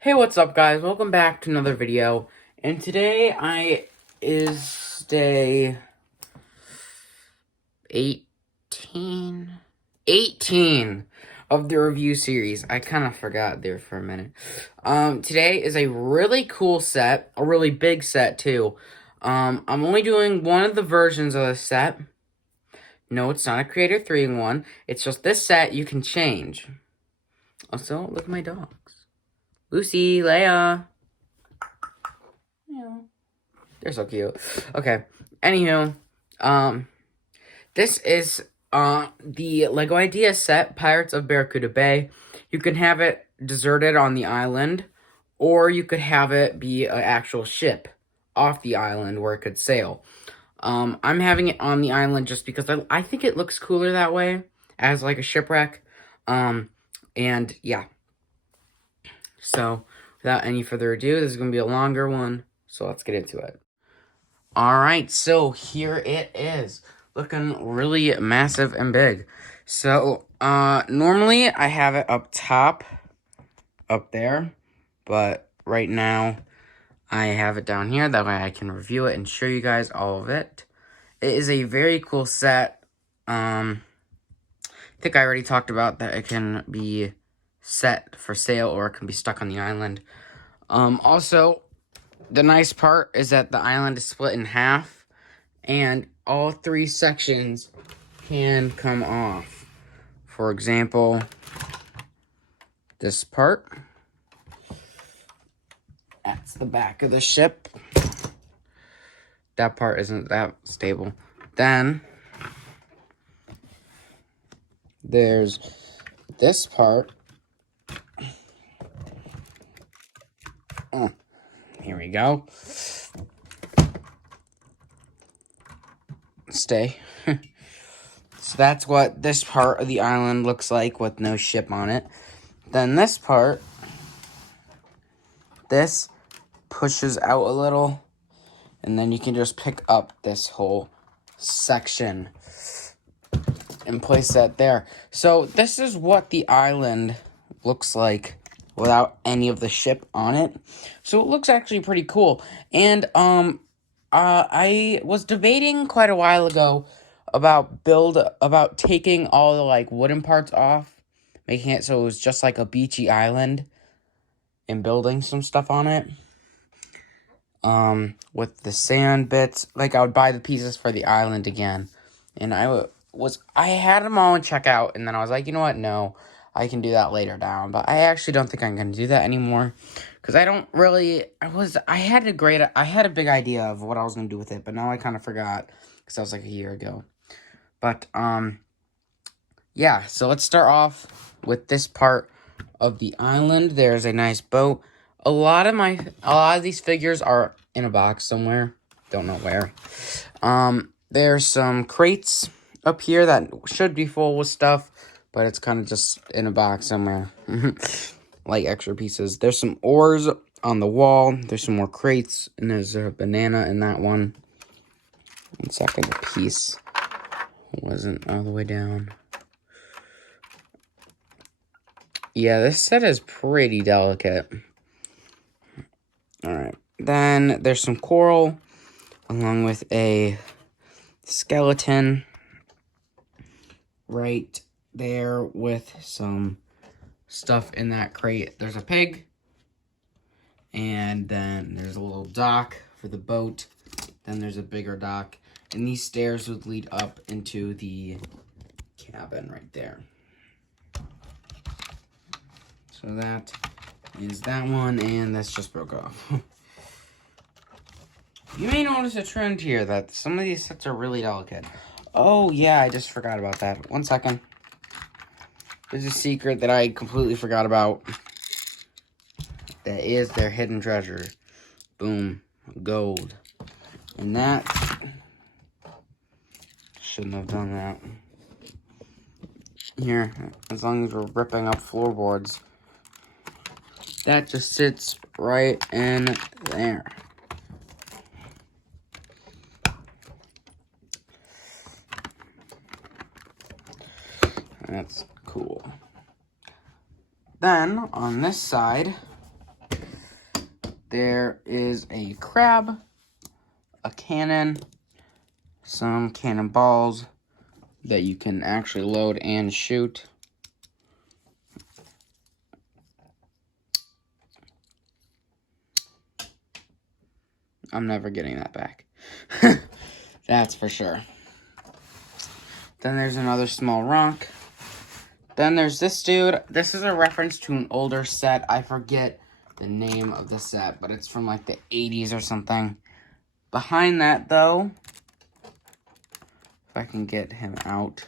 Hey, what's up, guys? Welcome back to another video. And today is day 18 of the review series. I kind of forgot there for a minute. Today is a really cool set, a really big set too. I'm only doing one of the versions of the set. No, it's not a Creator 3-in-1. It's just this set you can change. Also, look at my dogs. Lucy, Leia. Yeah. They're so cute. Okay. Anywho, this is the LEGO Idea set, Pirates of Barracuda Bay. You can have it deserted on the island, or you could have it be an actual ship off the island where it could sail. I'm having it on the island just because I think it looks cooler that way, as like a shipwreck. And yeah. So, without any further ado, this is going to be a longer one, so let's get into it. Alright, so here it is. Looking really massive and big. So, normally I have it up top, up there, but right now I have it down here. That way I can review it and show you guys all of it. It is a very cool set. I think I already talked about that it can be set for sale or it can be stuck on the island. Also, the nice part is that the island is split in half, and all three sections can come off. For example, this part. That's the back of the ship. That part isn't that stable. Then, there's this part. Oh, here we go. Stay. So that's what this part of the island looks like with no ship on it. Then this part, this pushes out a little, and then you can just pick up this whole section and place that there. So this is what the island looks like without any of the ship on it. So it looks actually pretty cool. And I was debating quite a while ago about taking all the like wooden parts off, making it so it was just like a beachy island, and building some stuff on it. With the sand bits, like I would buy the pieces for the island again, and I had them all in checkout, and then I was like, you know what, no, I can do that later down, but I actually don't think I'm gonna do that anymore, because I don't really, I had a big idea of what I was gonna do with it, but now I kind of forgot, because that was like a year ago. But, yeah, so let's start off with this part of the island. There's a nice boat. A lot of these figures are in a box somewhere. Don't know where. There's some crates up here that should be full with stuff, but it's kind of just in a box somewhere. Like extra pieces. There's some oars on the wall. There's some more crates, and there's a banana in that one. 1 second, the piece wasn't all the way down. Yeah, this set is pretty delicate. Alright, then there's some coral, along with a skeleton right there with some stuff in that crate. There's a pig, and then there's a little dock for the boat. Then there's a bigger dock, and these stairs would lead up into the cabin right there. So that is that one, and this just broke off. You may notice a trend here that some of these sets are really delicate. Oh, yeah, I just forgot about that. 1 second. There's a secret that I completely forgot about. That is their hidden treasure. Boom. Gold. And that... shouldn't have done that. Here, as long as we're ripping up floorboards. That just sits right in there. That's cool. Then, on this side, there is a crab, a cannon, some cannonballs that you can actually load and shoot. I'm never getting that back. That's for sure. Then there's another small rock. Then there's this dude. This is a reference to an older set. I forget the name of the set, but it's from like the 80s or something. Behind that, though, if I can get him out.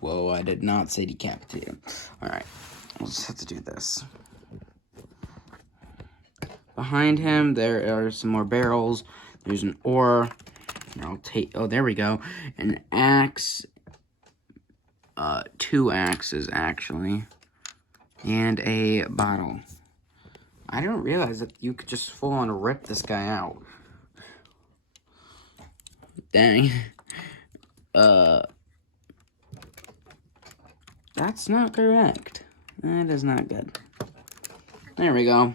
Whoa, I did not say decapitate him. Alright, we'll just have to do this. Behind him, there are some more barrels. There's an ore. I'll take, oh, there we go. An axe. 2 axes, actually. And a bottle. I didn't realize that you could just full on rip this guy out. Dang. That's not correct. That is not good. There we go.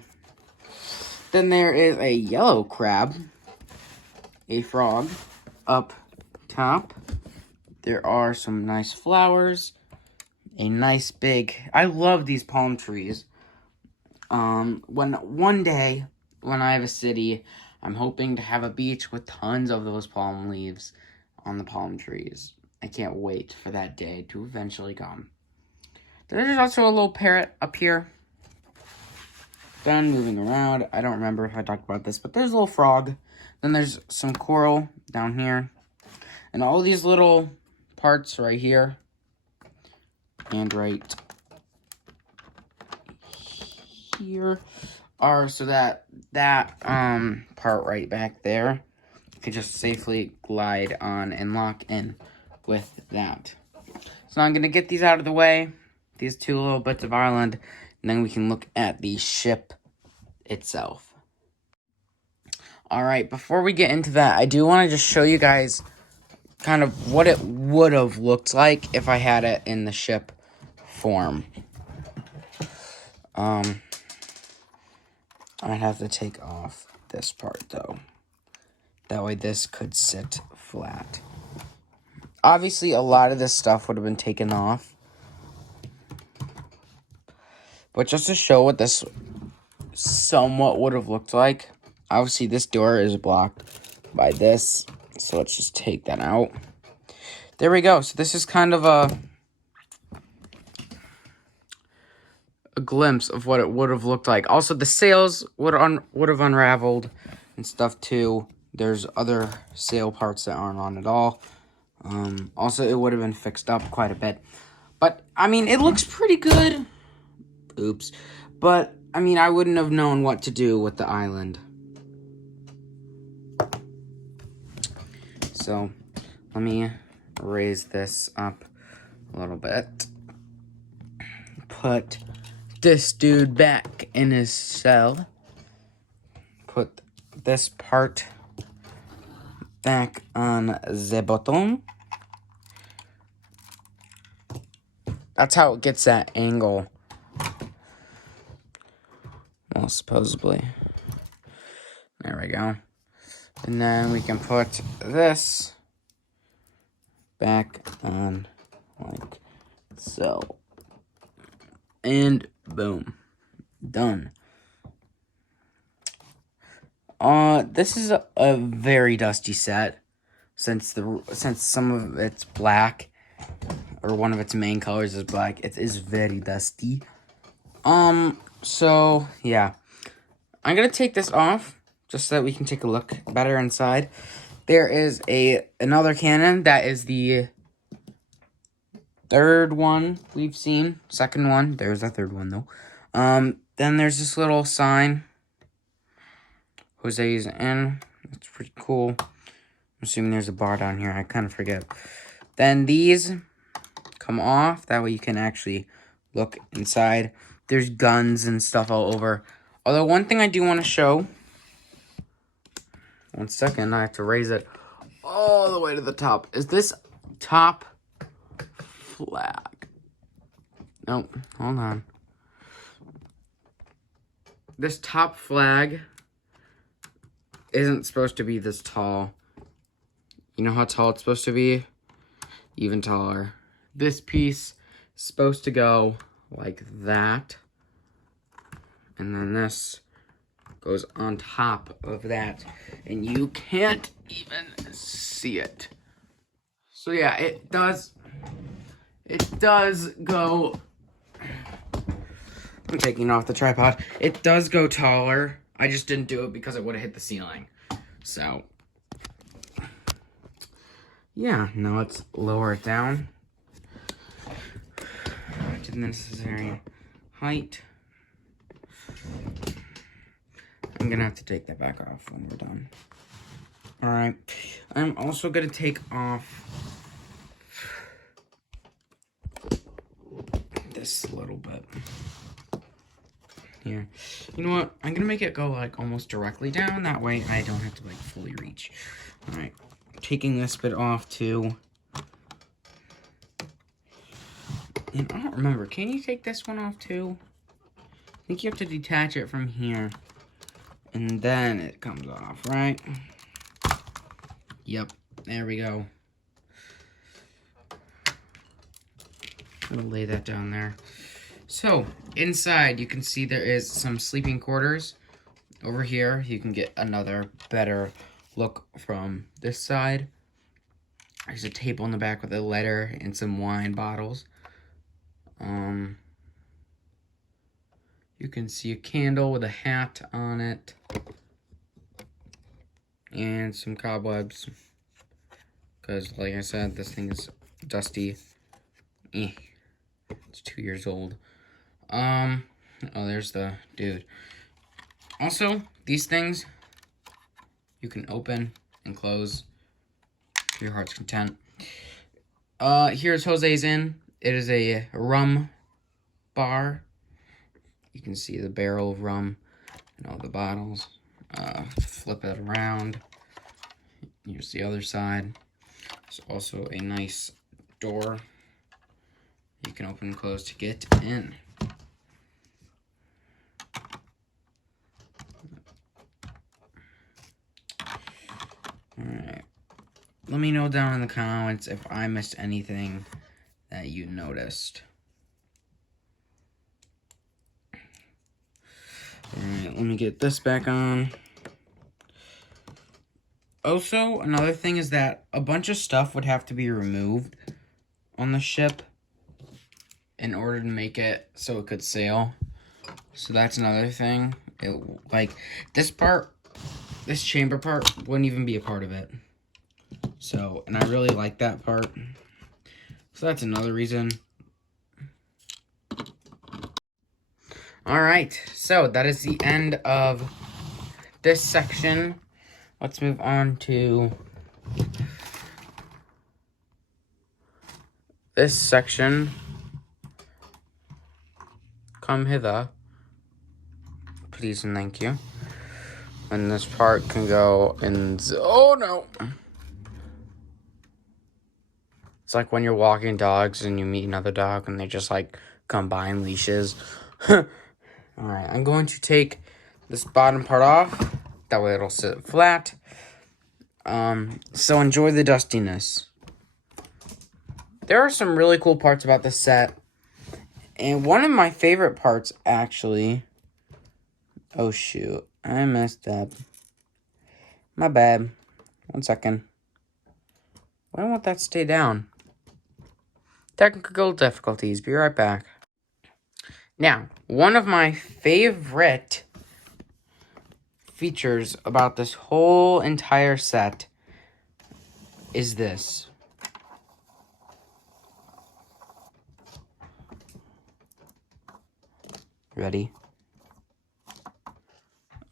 Then there is a yellow crab. A frog. Up top. There are some nice flowers. A nice big... I love these palm trees. One day, when I have a city, I'm hoping to have a beach with tons of those palm leaves on the palm trees. I can't wait for that day to eventually come. There's also a little parrot up here. Then moving around, I don't remember if I talked about this, but there's a little frog. Then there's some coral down here. And all these little parts right here. And right here are so that part right back there you can just safely glide on and lock in with that. So I'm going to get these out of the way, these 2 little bits of island, and then we can look at the ship itself. Alright, before we get into that, I do want to just show you guys kind of what it would have looked like if I had it in the ship form. I'd have to take off this part, though. That way this could sit flat. Obviously, a lot of this stuff would have been taken off. But just to show what this somewhat would have looked like, obviously this door is blocked by this. So let's just take that out. There we go. So this is kind of a glimpse of what it would have looked like. Also, the sails would have unraveled and stuff too. There's other sail parts that aren't on at all. Also, it would have been fixed up quite a bit. But, I mean, it looks pretty good. Oops. But, I mean, I wouldn't have known what to do with the island. So, let me raise this up a little bit. Put this dude back in his cell. Put this part back on the bottom. That's how it gets that angle. Well, supposedly. There we go. And then we can put this back on like so. And boom. Done. This is a very dusty set since some of it's black, or one of its main colors is black. It is very dusty. So yeah, I'm gonna take this off just so that we can take a look better inside. There is another cannon that is the 3rd one we've seen. 2nd one. There's a 3rd one though. Then there's this little sign. Jose's in. It's pretty cool. I'm assuming there's a bar down here. I kind of forget. Then these come off. That way you can actually look inside. There's guns and stuff all over. Although one thing I do want to show. 1 second. I have to raise it all the way to the top. Is this top flag? Nope. Hold on. This top flag isn't supposed to be this tall. You know how tall it's supposed to be? Even taller. This piece is supposed to go like that. And then this goes on top of that. And you can't even see it. So yeah, it does go... I'm taking it off the tripod. It does go taller. I just didn't do it because it would have hit the ceiling. So, yeah, now let's lower it down to the necessary height. I'm gonna have to take that back off when we're done. Alright, I'm also gonna take off this little bit. Here. You know what? I'm gonna make it go like almost directly down. That way I don't have to like fully reach. Alright. Taking this bit off too. And I don't remember. Can you take this one off too? I think you have to detach it from here. And then it comes off, right? Yep. There we go. I'm gonna lay that down there. So, inside, you can see there is some sleeping quarters. Over here, you can get another better look from this side. There's a table in the back with a letter and some wine bottles. You can see a candle with a hat on it. And some cobwebs. Because, like I said, this thing is dusty. It's 2 years old. Oh, there's the dude. Also, these things you can open and close to your heart's content. Here's Jose's Inn. It is a rum bar. You can see the barrel of rum and all the bottles. Flip it around. Here's the other side. There's also a nice door you can open and close to get in. Alright. Let me know down in the comments if I missed anything that you noticed. Alright, let me get this back on. Also, another thing is that a bunch of stuff would have to be removed on the ship in order to make it so it could sail. So that's another thing. Like, this chamber part wouldn't even be a part of it. So, and I really like that part. So that's another reason. Alright, so that is the end of this section. Let's move on to this section. Come hither. Please and thank you. And this part can go in... Oh, no! It's like when you're walking dogs and you meet another dog and they just, like, combine leashes. Alright, I'm going to take this bottom part off. That way it'll sit flat. So enjoy the dustiness. There are some really cool parts about this set. And one of my favorite parts, actually... Oh, shoot. I messed up. My bad. 1 second. Why won't that stay down? Technical difficulties. Be right back. Now, one of my favorite features about this whole entire set is this. Ready?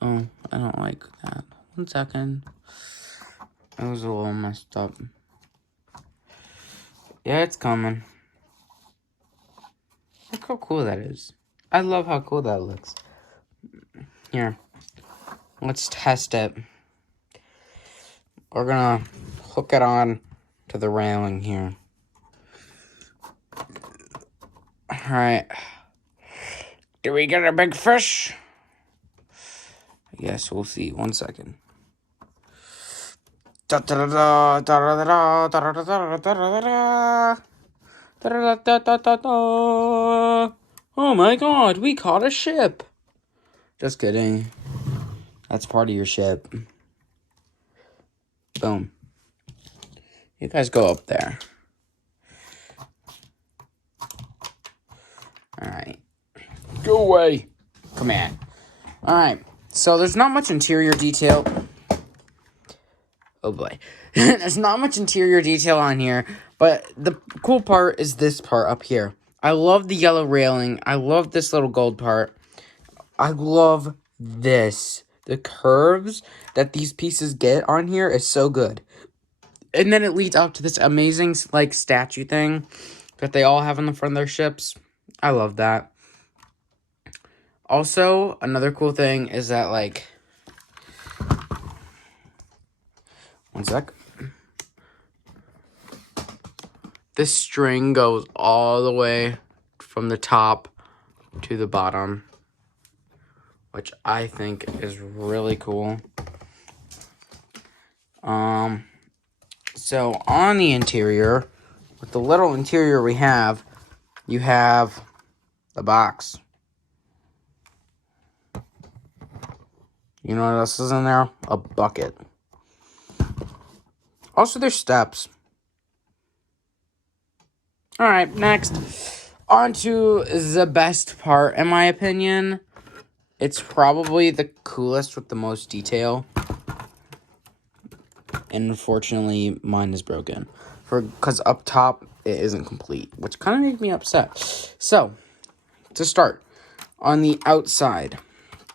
Oh, I don't like that. 1 second. It was a little messed up. Yeah, it's coming. Look how cool that is. I love how cool that looks. Here. Let's test it. We're gonna hook it on to the railing here. Alright. Do we get a big fish? Yes, we'll see. 1 second. Oh my god, we caught a ship. Just kidding. That's part of your ship. Boom. You guys go up there. Alright. Go away. Come on. Alright. So there's not much interior detail. Oh boy. There's not much interior detail on here. But the cool part is this part up here. I love the yellow railing. I love this little gold part. I love this. The curves that these pieces get on here is so good. And then it leads up to this amazing, like, statue thing that they all have on the front of their ships. I love that. Also, another cool thing is that, like... One sec. This string goes all the way from the top to the bottom, which I think is really cool. So on the interior, with the little interior we have, you have the box. You know what else is in there? A bucket. Also, there's steps. Alright, next. On to the best part, in my opinion. It's probably the coolest with the most detail. And unfortunately, mine is broken. Because up top, it isn't complete. Which kind of made me upset. So, to start. On the outside,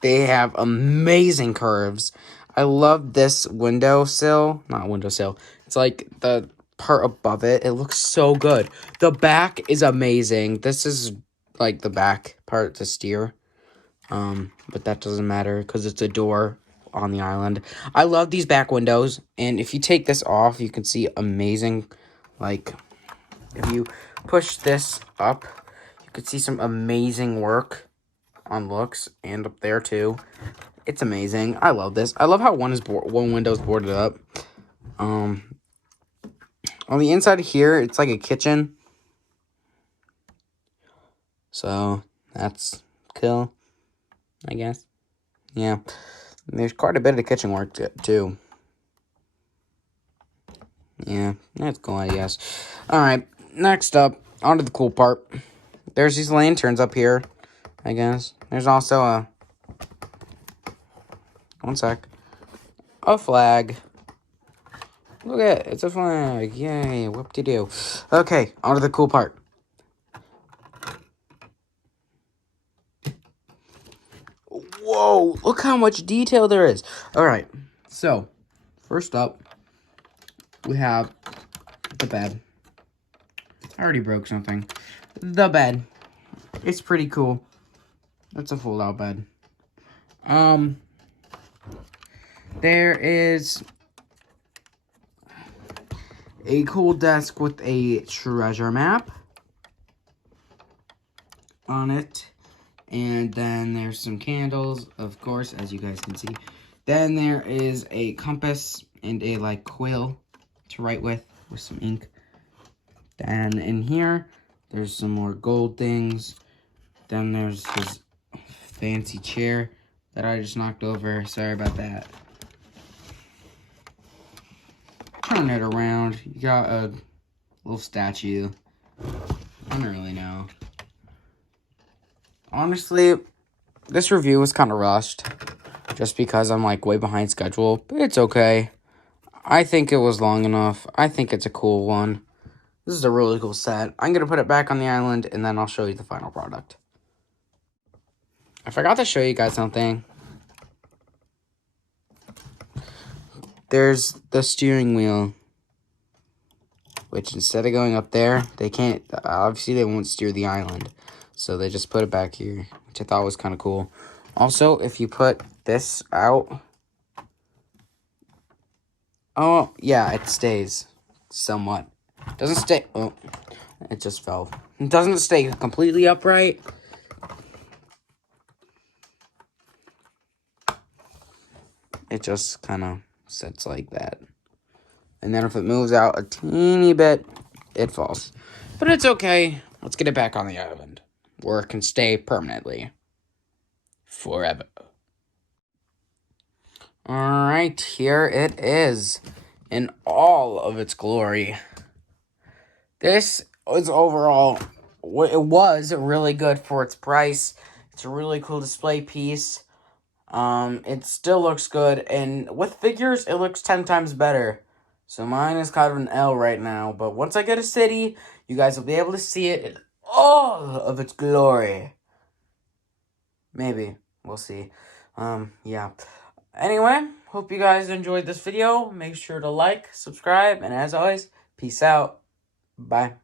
they have amazing curves. I love this windowsill. Not windowsill. It's like the part above it. It looks so good. The back is amazing. This is like the back part to steer. But that doesn't matter because it's a door on the island. I love these back windows. And if you take this off, you can see amazing, like, if you push this up, you can see some amazing work on looks and up there too. It's amazing. I love this. I love how one window's boarded up. On the inside here, it's like a kitchen. So that's cool, I guess. Yeah. There's quite a bit of kitchen work too. Yeah, that's cool, I guess. Alright, next up, on to the cool part. There's these lanterns up here, I guess. There's also a... One sec. A flag. Look at it, it's a flag. Yay, whoop-de-doo. Okay, on to the cool part. Whoa, look how much detail there is. Alright, so, first up, we have the bed. I already broke something. The bed. It's pretty cool. It's a fold-out bed. There is a cool desk with a treasure map on it. And then there's some candles, of course, as you guys can see. Then there is a compass and a, like, quill to write with some ink. Then in here, there's some more gold things. Then there's his fancy chair that I just knocked over. Sorry about that. Turn it around. You got a little statue. I don't really know. Honestly, this review was kind of rushed. Just because I'm, like, way behind schedule. But it's okay. I think it was long enough. I think it's a cool one. This is a really cool set. I'm going to put it back on the island, and then I'll show you the final product. I forgot to show you guys something. There's the steering wheel. Which, instead of going up there, they can't... Obviously, they won't steer the island. So, they just put it back here. Which I thought was kind of cool. Also, if you put this out... Oh, yeah, it stays. Somewhat. Doesn't stay... Oh, it just fell. It doesn't stay completely upright. It just kind of sits like that. And then if it moves out a teeny bit, it falls. But it's okay. Let's get it back on the island, where it can stay permanently. Forever. Alright, here it is. In all of its glory. This was overall, it was really good for its price. It's a really cool display piece. It still looks good, and with figures, it looks 10 times better. So mine is kind of an L right now, but once I get a city, you guys will be able to see it in all of its glory. Maybe. We'll see. Yeah. Anyway, hope you guys enjoyed this video. Make sure to like, subscribe, and as always, peace out. Bye.